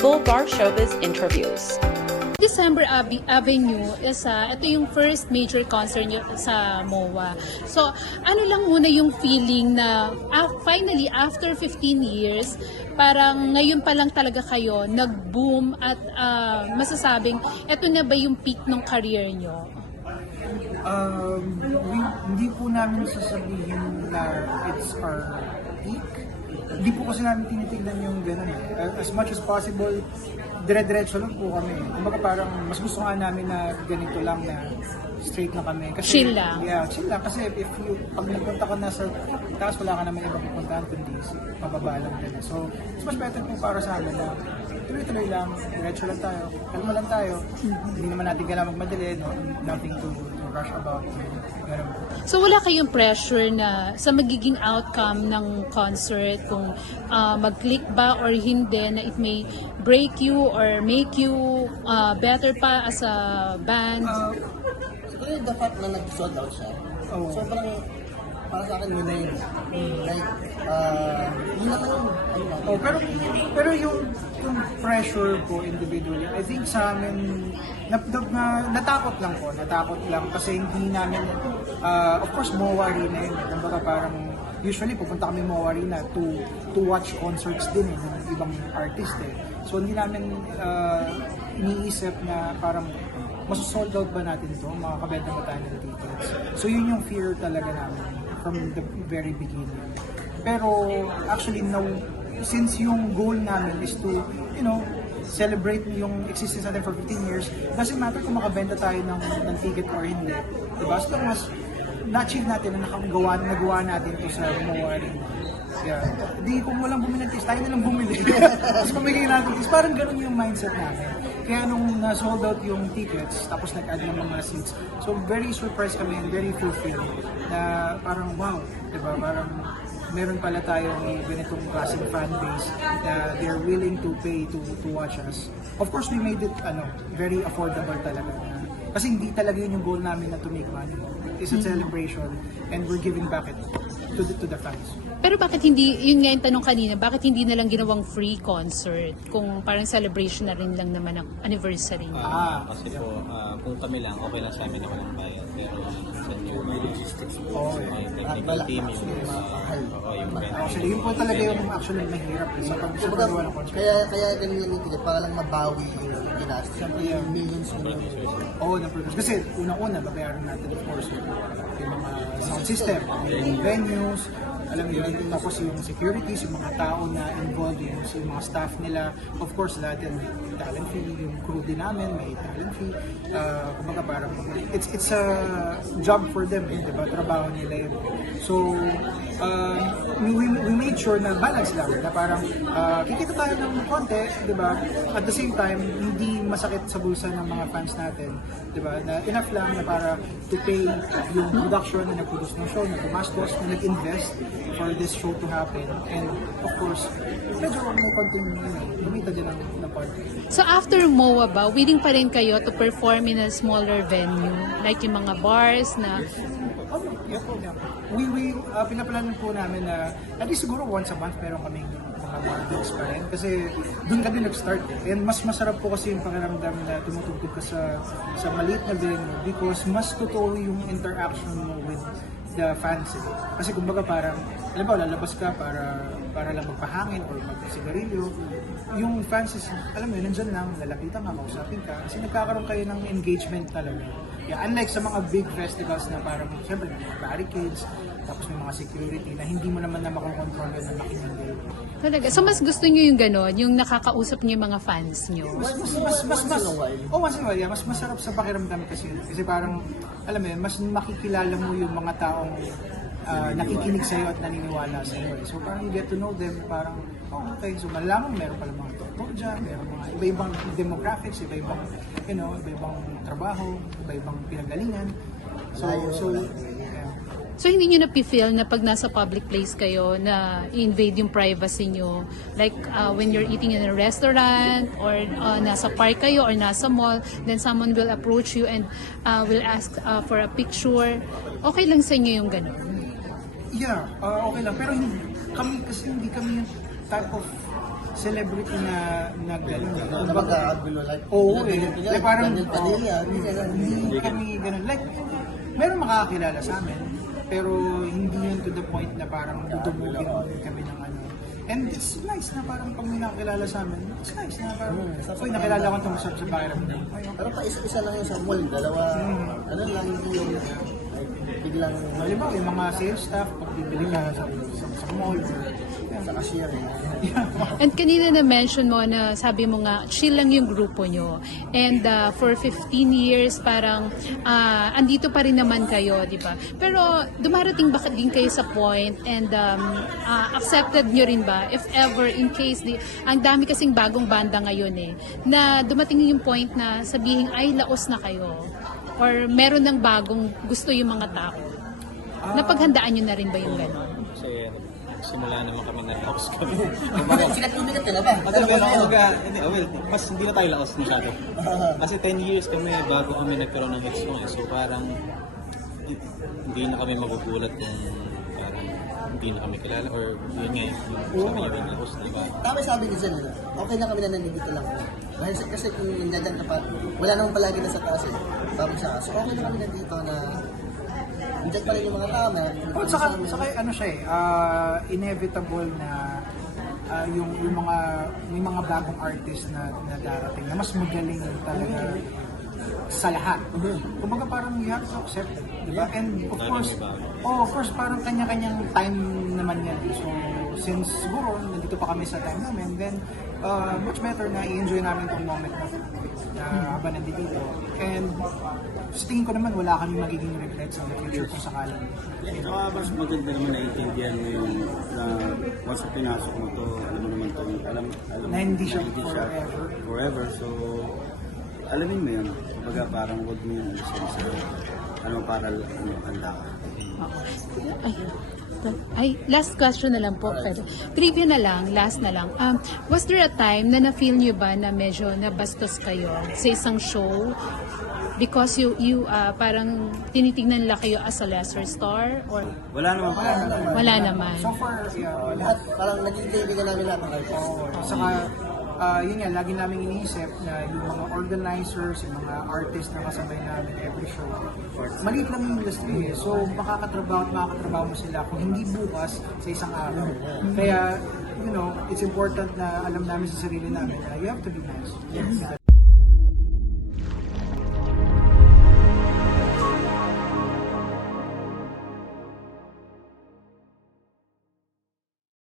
Bulgar Showbiz Interviews. December Avenue is ito yung first major concert niyo sa MOA. So, ano lang muna yung feeling na finally after 15 years, parang ngayon pa lang talaga kayo nag-boom at masasabing ito na ba yung peak ng career niyo? Hindi po namin sasabihin na it's our peak. Hindi po kasi namin tinitignan yung gano'n. As much as possible, dire-diretso lang po kami. Kumbaga parang mas gusto nga namin na ganito lang na straight na kami. Kasi, Chill lang. Yeah, chill lang. Kasi pag nagpunta ka na sa taas, wala ka naman ibang pupuntahan kundi pababa lang din. So, it's much better po para sa amin na tuloy-tuloy lang, diretso lang tayo, kalma lang tayo. Hindi naman natin kailangan magmadali, no? Nothing to rush about. Pero, So wala kayong pressure na sa magiging outcome ng concert kung mag-click ba or hindi na it may break you or make you better pa as a band? Siguro the fact na nag-sold out siya. Oo. Sobrang, para sa akin yun na yun. Like, yun lang yun. Oh, pero yung pressure ko individually, I think sa amin natakot lang kasi hindi namin of course MOA Arena yun. Kumbaga parang usually pupunta kami MOA Arena to watch concerts din ng ibang artist eh. So hindi namin iniisip na parang masosold out ba natin to, makakabenta ba tayo ng tickets. So yun yung fear talaga namin from the very beginning. Pero actually now, since yung goal namin is to, celebrate yung existence natin for 15 years, doesn't matter kung makabenta tayo ng ticket or hindi. Diba? So mas na-achieve natin na nagawa natin ito sa MOA Arena. Yeah. Di kung walang bumili ng tickets, tayo na lang bumili. Tapos pamigay natin tickets, parang ganun yung mindset namin. Kaya nung na-sold out yung tickets, tapos nag-add ng mga seats, so very surprised kami and very fulfilled na parang wow, diba? Parang meron pala tayong ganitong klaseng fan base na they're willing to pay to watch us. Of course, we made it very affordable talaga. Kasi hindi talaga yun yung goal namin na to make money. It's a celebration and we're giving back it to the fans. Pero bakit hindi, yun nga yung tanong kanina, bakit hindi na lang ginawang free concert kung parang celebration na rin lang naman ang anniversary niyo? Kasi po, kung kami lang, okay lang sa amin na walang bayad. Pero sa yung logistics po, yung technical team, yung Actually, yun po talaga yung actually mahirap sa paggawa ng concert. Kaya ganyan yung ticket, para lang mabawi yung ginastos. Siyempre yung millions mo. Oo, na-produce. Kasi unang-una, babayaran natin of course yung mga sound system, yung venues, alam mo yun, tapos yung securities, yung mga tao na involved, yung mga staff nila, of course lahat yan may talent fee, yung crew din namin may talent fee, kumbaga parang it's a job for them, di ba? Trabaho nila yun. So, we made sure na balance lang, na parang kikita tayo ng konti, di ba? At the same time, hindi masakit sa bulsa ng mga fans natin, di ba? Na enough lang na para to pay yung production na nag-produce ng show, na gumastos, na nag-invest for this show to happen. And of course, medyo may konting lumita din ng konti. So after MOA ba, willing pa rin kayo to perform in a smaller venue? Like yung mga bars na... We pinaplanan po namin na at least siguro once a month meron kaming mga bars pa rin. Kasi doon kami nag-start eh. And mas masarap po kasi yung pakiramdam na tumutugtog ka sa maliit na venue because mas totoo yung interaction mo with the fans eh. Kasi kumbaga parang, alam ba, lalabas ka para lang magpahangin or magsigarilyo. Yung fans is, alam mo yun, nandyan lang, lalapitan ka, kausapin ka. Kasi nagkakaroon kayo ng engagement talaga. Yeah, unlike sa mga big festivals na parang, siyempre, may mga barricades, tapos may mga security na hindi mo naman na makokontrol na makinig. Talaga. So mas gusto niyo yung gano'n, yung nakakausap niyo yung mga fans niyo? Once in a while, yeah, mas masarap sa pakiramdam kasi parang, alam mo yun, mas makikilala mo yung mga taong nakikinig sa'yo at naniniwala sa'yo. So parang you get to know them, parang, okay, so malaman meron pala mga totoo dyan, meron mga iba-ibang demographics, iba-ibang trabaho, iba-ibang pinagalingan. So hindi nyo na-feel na pag nasa public place kayo na invade yung privacy nyo? Like when you're eating in a restaurant or nasa park kayo or nasa mall, then someone will approach you and will ask for a picture. Okay lang sa inyo yung gano'n? Yeah, okay lang. Pero kami kasi hindi kami yung type of celebrity na gano'n. Na magkakagulo like, Oo, like parang Daniel Padilla, hindi ganun. hindi kami ganun. Like, meron makakakilala sa amin, pero hindi yun to the point na parang dudumugin kami ng ano. And it's nice na parang pag may nakakilala sa amin, it's nice na parang, uy, nakilala ko itong masarap sa pakiramdam. Pero pa isa-isa lang yung sa mall, dalawa, ano lang, hindi yung like, biglang Halimbawa, yung mga sales staff, pag bibili ka sa mall, sa cashier. And kanina na-mention mo na sabi mo nga, chill lang yung grupo nyo. And for 15 years, parang andito pa rin naman kayo, di ba? Pero dumarating ba din kayo sa point and accepted nyo rin ba? If ever, in case, ang dami kasing bagong banda ngayon na dumating yung point na sabihin, ay, laos na kayo. Or meron ng bagong gusto yung mga tao. Napaghandaan nyo na rin ba yung gano'n? Kasi simula naman kami na laos kami. Sinatubig ka na ba? Mas hindi na tayo laos masyado. Kasi 10 years kami bago kami nagkaroon ng hits mo. So parang hindi na kami magugulat kung parang hindi na kami kilala or yun nga yung sabi niya laos, di ba? Tama sabi ni Zen, okay lang kami na nandito lang. Kasi kung nandiyan ka pa, wala naman palagi na sa taas Bago siya. So okay lang kami nandito na nandiyan pa rin yung mga tama. Oh, saka ano siya inevitable na yung mga may mga bagong artist na darating na mas magaling talaga sa lahat. Kumbaga parang you have to accept it, di ba? And of course, parang kanya-kanyang time naman yan. So, since siguro nandito pa kami sa time namin, then much better na i-enjoy namin itong moment na habang nandito. And sa tingin ko naman, wala kami magiging regrets in the future kung sakaling. Mas maganda naman naiintindihan mo yung na once na pinasok mo to, alam mo naman to, alam Na hindi siya forever. So, alamin mo yun. Kumbaga parang huwag mo yung para handa ka. Ay, last question na lang po. Pero, trivia na lang, last na lang. Was there a time na na-feel nyo ba na medyo nabastos kayo sa isang show? Because you parang tinitingnan nila kayo as a lesser star? Or Wala naman pa. wala naman? So far, Lahat, parang naging kaibigan namin lahat ng artist. saka yun nga, lagi namin iniisip na yung mga organizers, yung mga artists na kasabay namin every show, maliit lang yung industry So, makakatrabaho mo sila kung hindi bukas sa isang araw. Kaya, it's important na alam namin sa sarili namin na you have to be nice.